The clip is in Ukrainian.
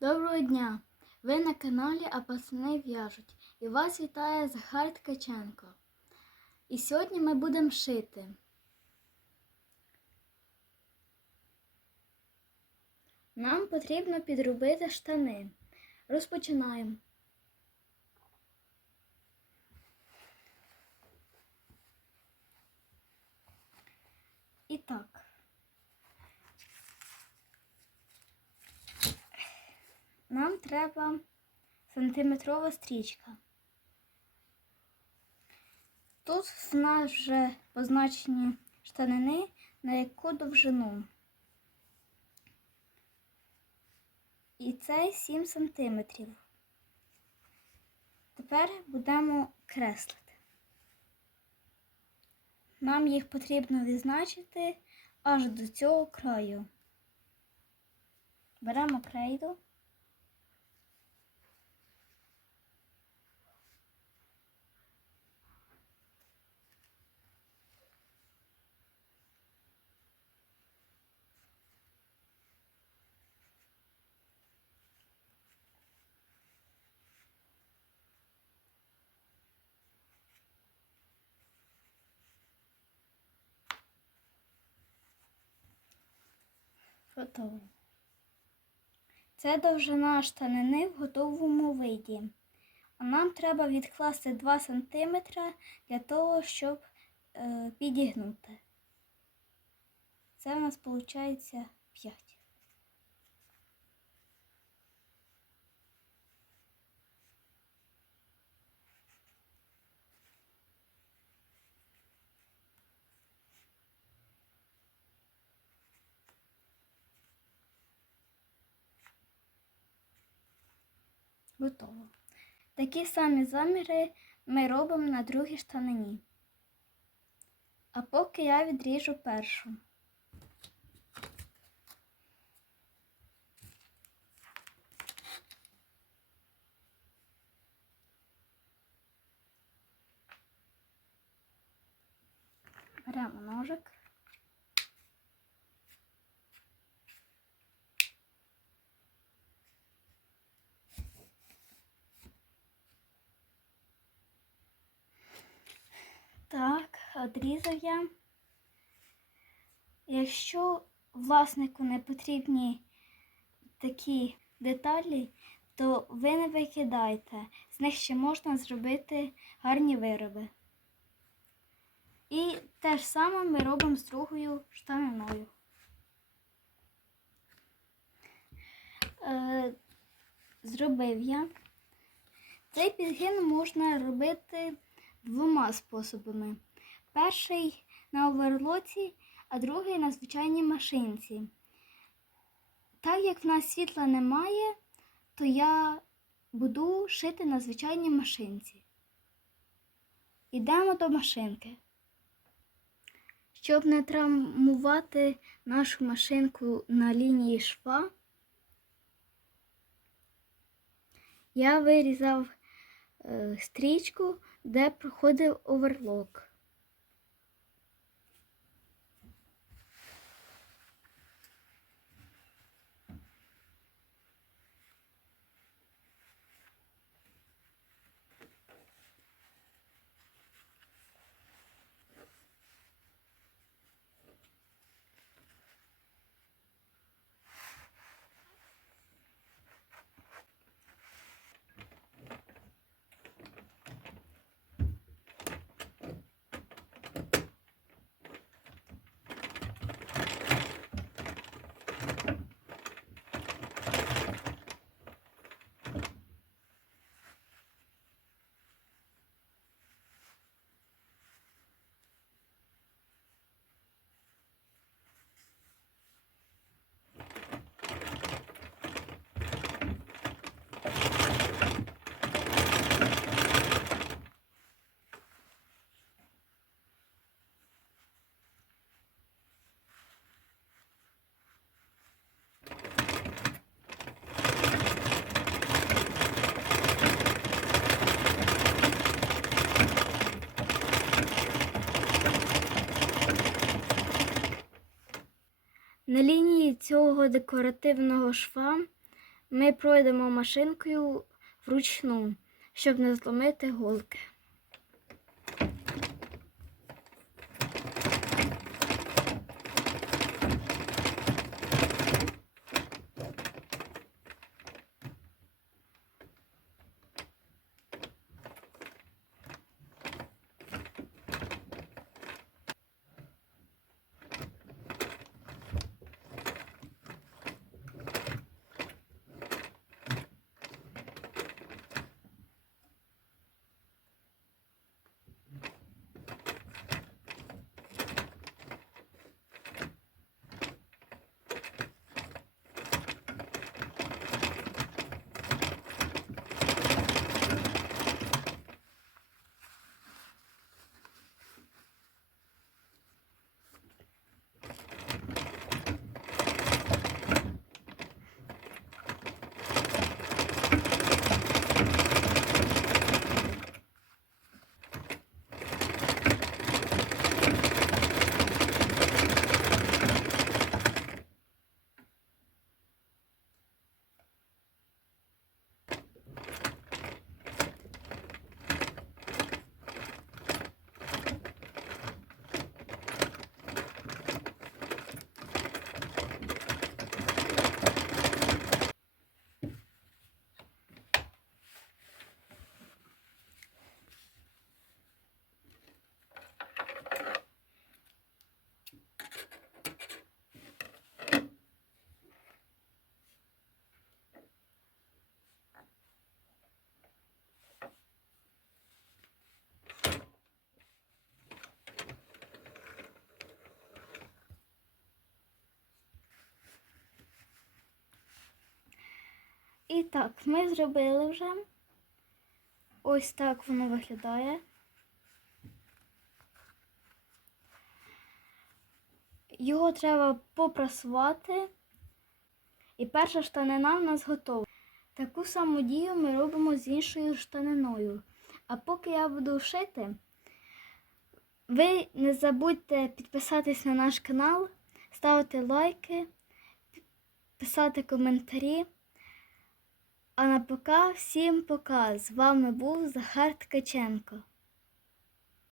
Доброго дня! Ви на каналі А пацани в'яжуть і вас вітає Захар Ткаченко. І сьогодні ми будемо шити. Нам потрібно підробити штани. Розпочинаємо. І так. Нам треба сантиметрова стрічка. Тут в нас вже позначені штанини на яку довжину. І це 7 сантиметрів. Тепер будемо креслити. Нам їх потрібно відзначити аж до цього краю. Беремо крейду. Готово. Це довжина штанини в готовому виді. А нам треба відкласти 2 см для того, щоб е, підігнути. Це у нас виходить 5. Готово. Такі самі заміри ми робимо на другій штанині. А поки я відріжу першу. Беремо ножик. Так, одрізав я. Якщо власнику не потрібні такі деталі, то ви не викидайте. З них ще можна зробити гарні вироби. І те ж саме ми робимо з другою штаниною. Е, зробив я. Цей підгин можна робити двома способами. Перший на оверлоці, а другий на звичайній машинці. Так як в нас світла немає, то я буду шити на звичайній машинці. Йдемо до машинки. Щоб не травмувати нашу машинку на лінії шва, я вирізав е, стрічку, де проходив оверлок. На лінії цього декоративного шва ми пройдемо машинкою вручну, щоб не зломити голки. І так, ми зробили вже. Ось так воно виглядає. Його треба попрасувати. І перша штанина в нас готова. Таку саму дію ми робимо з іншою штаниною. А поки я буду шити, ви не забудьте підписатись на наш канал, ставити лайки, писати коментарі. А на пока всім пока. З вами був Захар Ткаченко.